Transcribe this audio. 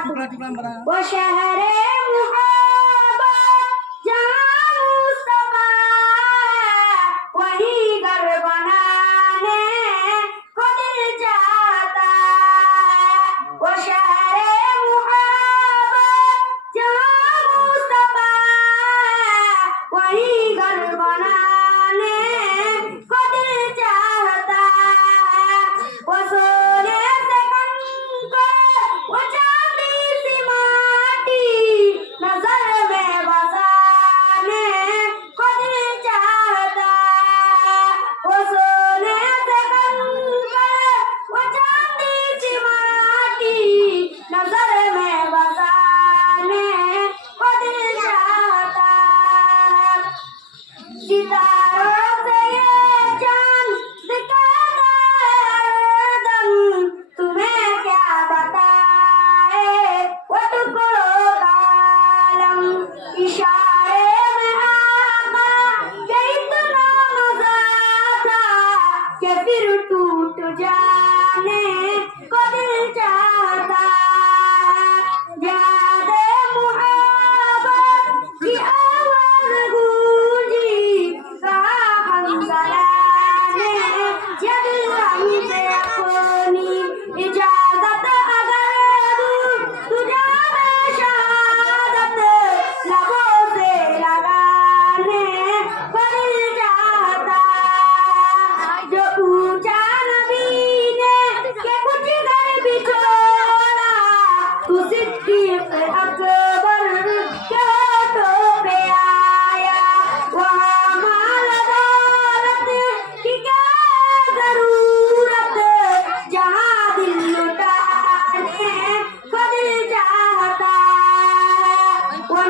वो शहरे मुहब्बत जहाँ मुस्तफा वही घर बनाने को दिल चाहता है। वो शहरे मुहब्बत जहाँ मुस्तफा वही घर बनाने को दिल चाहता है। वो सोने से बनकर वो चांदी सी माटी नजर में बसाने को दिल चाहता है। वो सोने से बनकर वो चांदी सी माटी नजर में बसाने को दिल चाहता है। सितारों से ये चांद दिखाता है हरदम, तुम्हें क्या बताए वो टुकड़ों का आलम। इशारे में आका के इतना मजा था कि फिर टूट जाने को दिल चाहता है। यादे मुहब्बत की आवाज़ गूंजी कहा हमसला ने ये दिल हमसे अपनी इजाजत अगर दूं तुझे मैं शहादत लबों से लगाने को दिल चाहता है। जो ऊंचा नबी ने के कुछ घर भी छोड़ा तू सिद्दीक अकबर के होठों पे आया। वहाँ माल दौलत की क्या जरूरत जहाँ दिल लुटाने को दिल चाहता है। वो